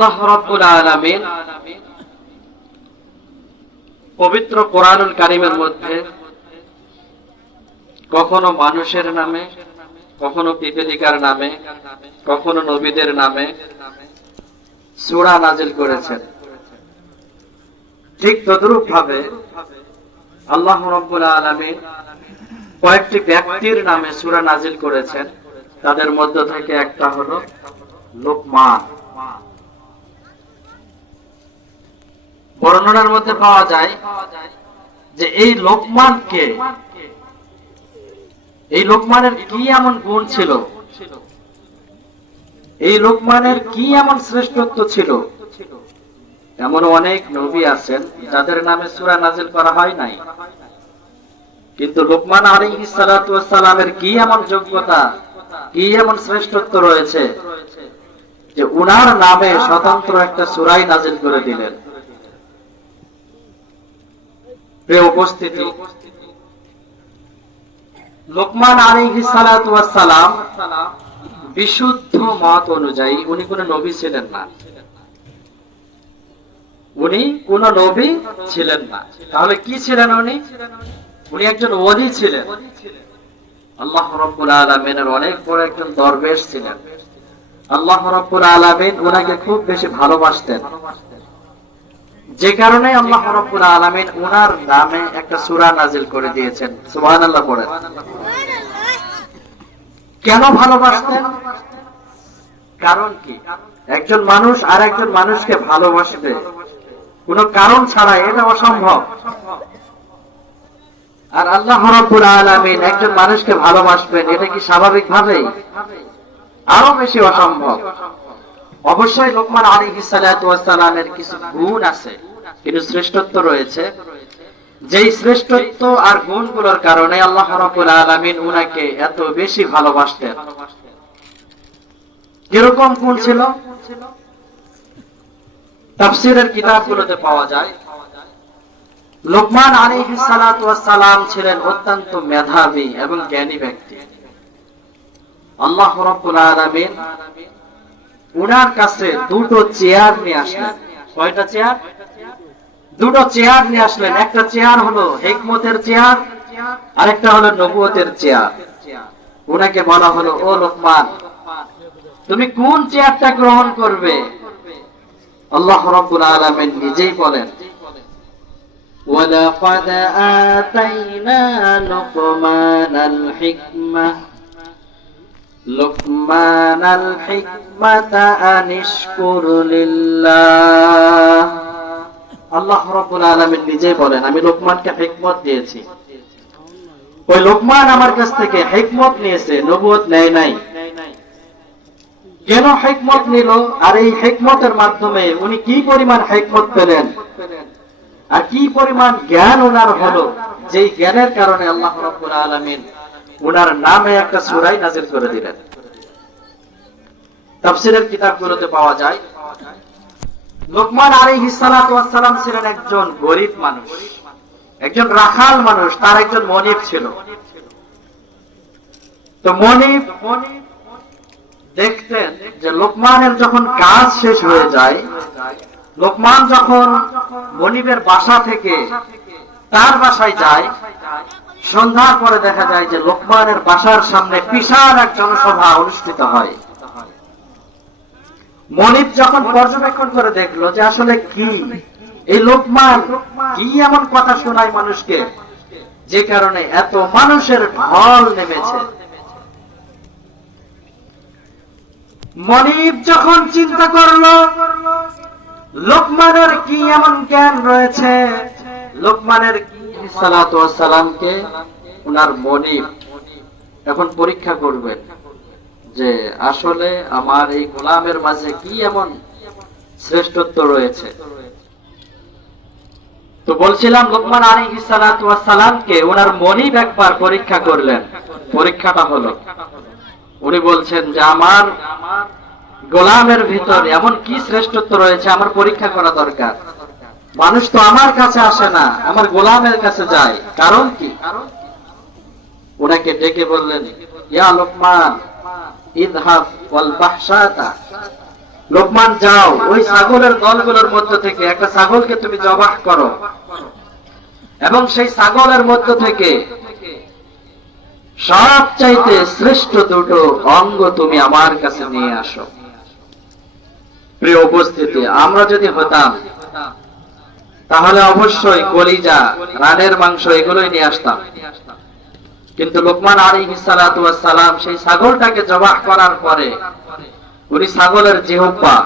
আল্লাহ রাব্বুল আলামিন পবিত্র কোরআনুল কারিমের মধ্যে কখনো মানুষের নামে, কখনো পিপেলিকার নামে, কখনো নবীদের নামে সূরা নাজিল করেছেন। ঠিক তদ্রূপ ভাবে আল্লাহ রাব্বুল আলামিন কয়েকটি ব্যক্তির নামে সূরা নাজিল করেছেন। তাদের মধ্য থেকে একটা হলো লোকমান। বর্ণনার মধ্যে পাওয়া যায় যে এই লোকমানকে, এই লোকমানের কি এমন গুণ ছিল? এই লোকমানের কি এমন শ্রেষ্ঠত্ব ছিল? এমন অনেক নবী আছেন যাদের নামে সূরা নাজিল করা হয় নাই। কিন্তু লোকমান সালাতু সালামের কি এমন যোগ্যতা, কি এমন শ্রেষ্ঠত্ব রয়েছে যে উনার নামে স্বতন্ত্র একটা সুরাই নাজিল করে দিলেন? উপস্থিতি, লোকমান ওয়াস সালাম বিশুদ্ধ মত অনুযায়ী উনি কোন নবী ছিলেন না। উনি কোন নবী ছিলেন না। তাহলে কি ছিলেন উনি? উনি একজন ওলি ছিলেন। আল্লাহ রব্বুল আলমিনের অনেক বড় একজন দরবেশ ছিলেন। আল্লাহ রব্বুল আলমিন ওনাকে খুব বেশি ভালোবাসতেন। যে কারণে আল্লাহ রব্বুল আলমিন ওনার নামে একটা সুরা নাজিল করে দিয়েছেন। সুবহান আল্লাহ পড়েন। কেন ভালোবাসতেন? কারণ কি? একজন মানুষ আর একজন মানুষকে ভালোবাসবে। কোন কারণ ছাড়া এটা অসম্ভব আর আল্লাহ রব্বুল আলামিন একজন মানুষকে ভালোবাসবেন, এটা কি স্বাভাবিক ভাবেই আরও বেশি অসম্ভব। অবশ্যই লোকমান আলী সালামের কিছু গুণ আছে। কিন্তু শ্রেষ্ঠত্ব রয়েছে। যেই শ্রেষ্ঠত্ব আর গুণগুলোর কারণে আল্লাহ রাব্বুল আলামিন উনাকে এত বেশি ভালোবাসতেন। কীরকম গুণ ছিল? তাফসীরের কিতাবগুলোতে পাওয়া যায়। লোকমান সালাতু সালাম ছিলেন অত্যন্ত মেধাবী এবং জ্ঞানী ব্যক্তি। আল্লাহ রাব্বুল আলামিন উনার কাছে দুটো চেয়ার নিয়ে আসলেন। কয়টা চেয়ার? দুটো চেয়ার নিয়ে আসলেন একটা চেয়ার হলো হিকমতের চেয়ার আরেকটা হলো নবুয়তের চেয়ার উনাকে বলা হলো ও লোকমান তুমি কোন চেয়ারটা গ্রহণ করবে আল্লাহ রাব্বুল আলামিন নিজেই বলেন ولقد آتينا لقمان الحكمة لقمان الحكمة أن اشكر لله আল্লাহ রব্বুল আলামিন নিজেই বলেন, আমি লোকমানকে হিকমত দিয়েছি। ওই লোকমান আমার কাছ থেকে হিকমত নিয়েছে নবুয়ত নেয় নাই। কেন হিকমত নিল? আর এই হিকমতের মাধ্যমে উনি কি পরিমাণ হিকমত পেলেন? আর কি পরিমাণ জ্ঞান ওনার হলো? যেই জ্ঞানের কারণে আল্লাহ রব্বুল আলামিন ওনার নামে একটা সুরাই নাজির করে দিলেন। তাফসীরের কিতাবগুলোতে পাওয়া যায়। লোকমান ওয়াস সালাম ছিলেন একজন গরিব মানুষ। একজন রাখাল মানুষ, তার একজন মনিব ছিল। তো মনিব দেখতেন যে লোকমানের যখন কাজ শেষ হয়ে যায়, লোকমান যখন মনিবের বাসা থেকে তার বাসায় যায়, সন্ধ্যার পরে দেখা যায় যে লোকমানের বাসার সামনে বিশাল এক জনসভা অনুষ্ঠিত হয়। মনিব যখন পর্যবেক্ষণ করে দেখল যে আসলে কি? এই লোকমান কি এমন কথা শোনায় মানুষকে যে কারণে এত মানুষের ঢল নেমেছে? মনিব যখন চিন্তা করল, লোকমানের কি এমন জ্ঞান রয়েছে? লোকমানের কি সালামকে উনার মনিব এখন পরীক্ষা করবেন। যে আসলে আমার এই গোলামের মাঝে কি এমন শ্রেষ্ঠত্ব রয়েছে? তো বলছিলাম, লোকমান আলী সালামকে ওনার মনিব একবার পরীক্ষা করলেন। পরীক্ষাটা হলো, উনি বলছেন যে আমার গোলামের ভিতর এমন কি শ্রেষ্ঠত্ব রয়েছে আমার পরীক্ষা করা দরকার। মানুষ তো আমার কাছে আসে না, আমার গোলামের কাছে যায়। কারণ কি? ওনাকে ডেকে বললেন, ইয়া লোকমান লোকমান, যাও, ওই ছাগলের দলগুলোর মধ্য থেকে, একটা ছাগলকে তুমি জবাহ করো। এবং সেই ছাগলের মধ্য থেকে সব চাইতে শ্রেষ্ঠ দুটো অঙ্গ তুমি আমার কাছে নিয়ে আসো। প্রিয় উপস্থিতি, আমরা যদি হতাম, তাহলে অবশ্যই কলিজা, রানের মাংস এগুলোই নিয়ে আসতাম। কিন্তু লোকমান আলী সালাম সেই ছাগলটাকে জবাহ করার পরে উনি ছাগলের জিহ্বা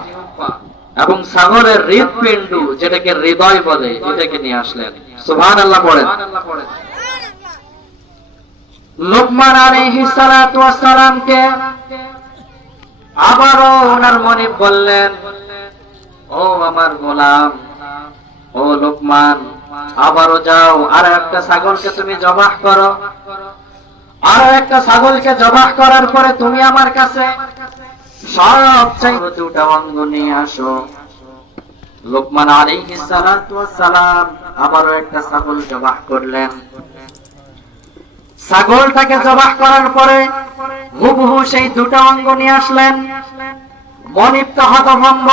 এবং ছাগলের হৃদপিণ্ডু যেটাকে হৃদয় বলে, এটাকে নিয়ে আসলেন। সুভান আল্লাহ পড়েন। লোকমান আলী সালামকে আবারও ওনার মনে বললেন, ও আমার গোলাম, ও লোকমান, আবারও যাও আর একটা ছাগলকে তুমি জবাহ করো। আর একটা ছাগলকে জবাহ করার পরে তুমি আমার কাছে আসো। লোকমান আবারও একটা ছাগল জবাহ করলেন। ছাগলটাকে জবাহ করার পরে হুবহু সেই দুটা অঙ্গ নিয়ে আসলেন। মনিপ্ত হতভম্ব।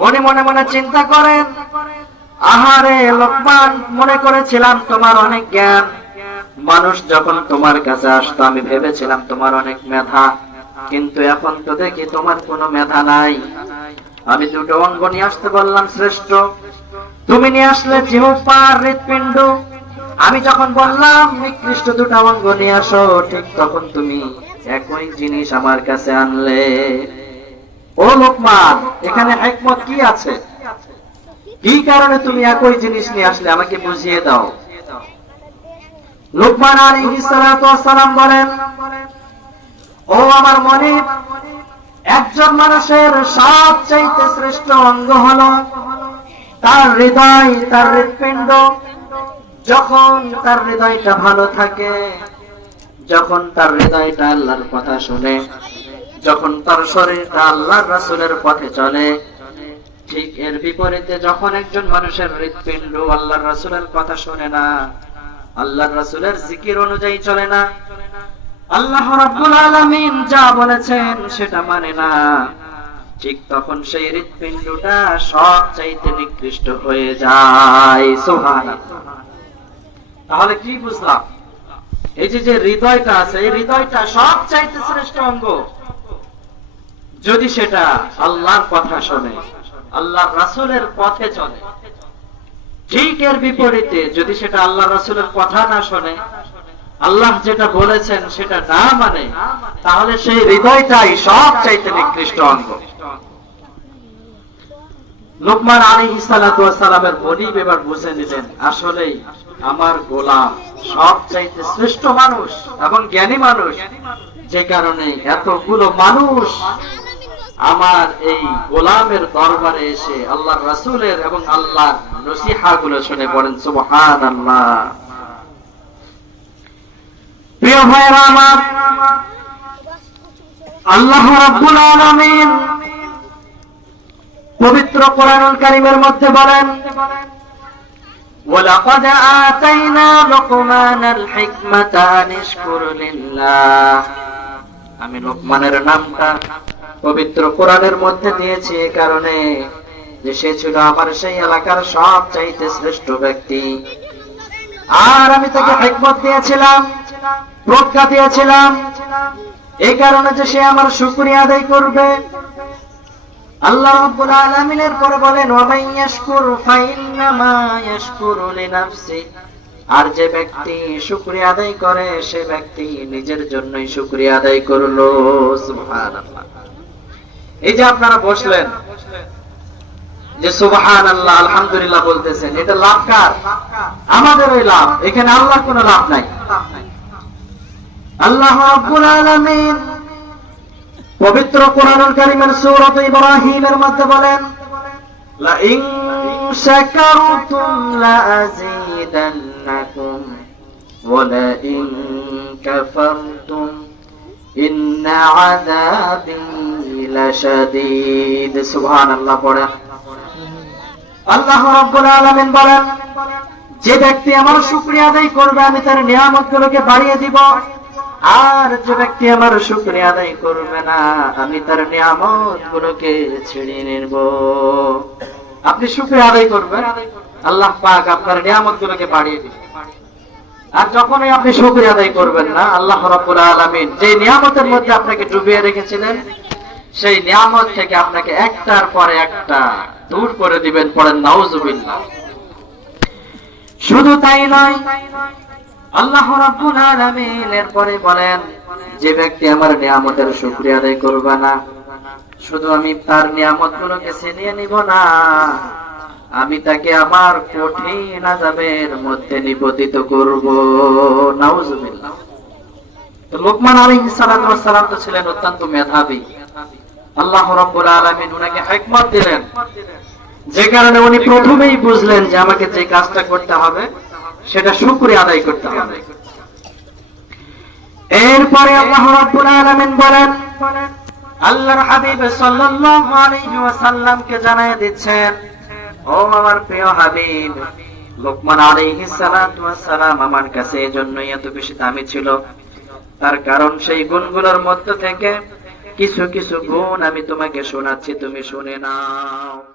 মনে মনে মনে চিন্তা করেন, আহারে লোকমান, মনে করেছিলাম তোমার অনেক জ্ঞান। মানুষ যখন তোমার কাছে আসতো, আমি ভেবেছিলাম তোমার অনেক মেধা। কিন্তু এখন তো দেখি তোমার কোনো মেধা নাই। আমি দুটো অঙ্গ নিয়ে আসতে বললাম, শ্রেষ্ঠ। তুমি নিয়ে আসলে হৃৎপিণ্ড। আমি যখন বললাম, নিকৃষ্ট দুটো অঙ্গ নিয়ে আসো, ঠিক তখন তুমি একই জিনিস আমার কাছে আনলে। ও লোকমান, এখানে একমত কি আছে? কি কারণে তুমি একই জিনিস নিয়ে আসলে? আমাকে বুঝিয়ে দাও। লোকমান আলী সালাম বলেন, ও আমার মনে, একজন মানুষের সব চাইতে শ্রেষ্ঠ অঙ্গ হলো তার হৃদয়, তার হৃৎপিণ্ড। যখন তার হৃদয়টা ভালো থাকে, যখন তার হৃদয়টা আল্লাহর কথা শুনে, যখন তার শরীরটা আল্লাহর রাসূলের পথে চলে, ঠিক এর বিপরীতে যখন একজন মানুষের হৃৎপিণ্ড আল্লাহর রাসূলের কথা শুনে না আল্লাহর রাসূলের জিকির অনুযায়ী চলে না। আল্লাহ রাব্বুল আলামিন যা বলেছেন সেটা মানে না। ঠিক তখন সেই হৃৎপিণ্ডটা সব চাইতে নিকৃষ্ট হয়ে যায়। সুবহানাল্লাহ। তাহলে কি বুঝলাম? এই যে যে হৃদয়টা আছে, এই হৃদয়টা সব চাইতে শ্রেষ্ঠ অঙ্গ। যদি সেটা আল্লাহর কথা শোনে আল্লাহ রাসূলের পথে চলে ঠিক এর বিপরীতে যদি সেটা আল্লাহ রাসূলের কথা না শোনে, আল্লাহ যেটা বলেছেন সেটা না মানে তাহলে সেই হৃদয়টাই সব চাইতে নিকৃষ্ট অঙ্গ। লোকমান আলী সালামের গরিব এবার বুঝে নিলেন, আসলেই আমার গোলাম সব চাইতে শ্রেষ্ঠ মানুষ এবং জ্ঞানী মানুষ, যে কারণে এতগুলো মানুষ আমার এই গোলামের দরবারে এসে আল্লাহ রাসূলের এবং আল্লাহর নসিহা গুলো শুনে পড়েন সুবহান আল্লাহ প্রিয় ভাইরা আমার আল্লাহ রাব্বুল আলামিন পবিত্র কোরআনুল কারীমের মধ্যে বলেন ولقد آتينا لقمان الحكمة أن اشكر لله আমি লোকমানের নামটা পবিত্র কোরআনের মধ্যে দিয়েছি এ কারণে যে সে ছিল আমার সেই এলাকার সব চাইতে শ্রেষ্ঠ ব্যক্তি। আর আমি তাকে হেকমত দিয়েছিলাম, প্রজ্ঞা দিয়েছিলাম। এই কারণে যে সে আমার শুকরিয়া আদায় করবে। আল্লাহ রাব্বুল আলামিনের পরে বলেন ওয়া মান ইয়াশকুর ফাইন্নামা ইয়াশকুরু লিনাফসি। আর যে ব্যক্তি শুকরিয়া আদায় করে, সে ব্যক্তি নিজের জন্যই শুকরিয়া আদায় করল, সুবহানাল্লাহ। এই যে আপনারা বসলেন, যে সুবহান আল্লাহ আলহামদুলিল্লাহ বলতেছেন, এটা লাভ কার? আমাদের ওই লাভ, এখানে আল্লাহ কোনো লাভ নাই। আল্লাহ পবিত্র কোরআনুল কারীমের সূরা ইব্রাহিমের মধ্যে বলেন ইন ইন ইন্না আযাবি লাশাদীদ সুবহানাল্লাহ পড়েন। আল্লাহ রাব্বুল আলামিন বলেন, যে ব্যক্তি আমার শুকরিয়া আদায় করবে, আমি তার নিয়ামতগুলোকে বাড়িয়ে দিব। আর যে ব্যক্তি আমার শুক্রিয়া আদায় করবে না, আমি তার নিয়ামত গুলোকে ছিনিয়ে নেব। আপনি শুক্রিয়া আদায় করবেন, আল্লাহ পাক আপনার নিয়ামত গুলোকে বাড়িয়ে দিবে। আর যখনই আপনি শুক্রিয়া আদায় করবেন না, আল্লাহ রাব্বুল আলামিন যে নিয়ামতের মধ্যে আপনাকে ডুবিয়ে রেখেছিলেন সেই নিয়ামত থেকে আপনাকে একটার পরে একটা দূর করে দিবেন, পড়েন, নাউজুবিল্লাহ। শুধু তাই নয়, আল্লাহ রাব্বুল এরপরে বলেন, যে ব্যক্তি আমার নিয়ামতের শুকরিয়া আদায় করবে না, শুধু আমি তার নিয়ামত গুলোকে ছিনিয়ে নিব না, আমি তাকে আমার কঠিন আযাবের মধ্যে নিপতিত করব, নাউজুবিল্লাহ। লোকমান ওয়াস সালাম তো ছিলেন অত্যন্ত মেধাবী। আল্লাহ রাব্বুল আলামিন উনাকে দিলেন। যে কারণে উনি প্রথমেই বুঝলেন যে আমাকে যে কাজটা করতে হবে, সেটা আদায় করতে হবে। এরপরে আল্লাহ আলামিন বলেন, আল্লাহর হাবিব সাল্লাল্লাহু আলাইহি ওয়াসাল্লামকে জানায় দিচ্ছেন, ও আমার প্রিয় হাবিব, লোকমান আলাইহিস সালাতু ওয়াস সালাম আমার কাছে এজন্যই এত বেশি দামি ছিল। তার কারণ সেই গুণগুলোর মধ্য থেকে কিছু কিছু গুণ আমি তোমাকে শোনাচ্ছি তুমি শুনে নাও।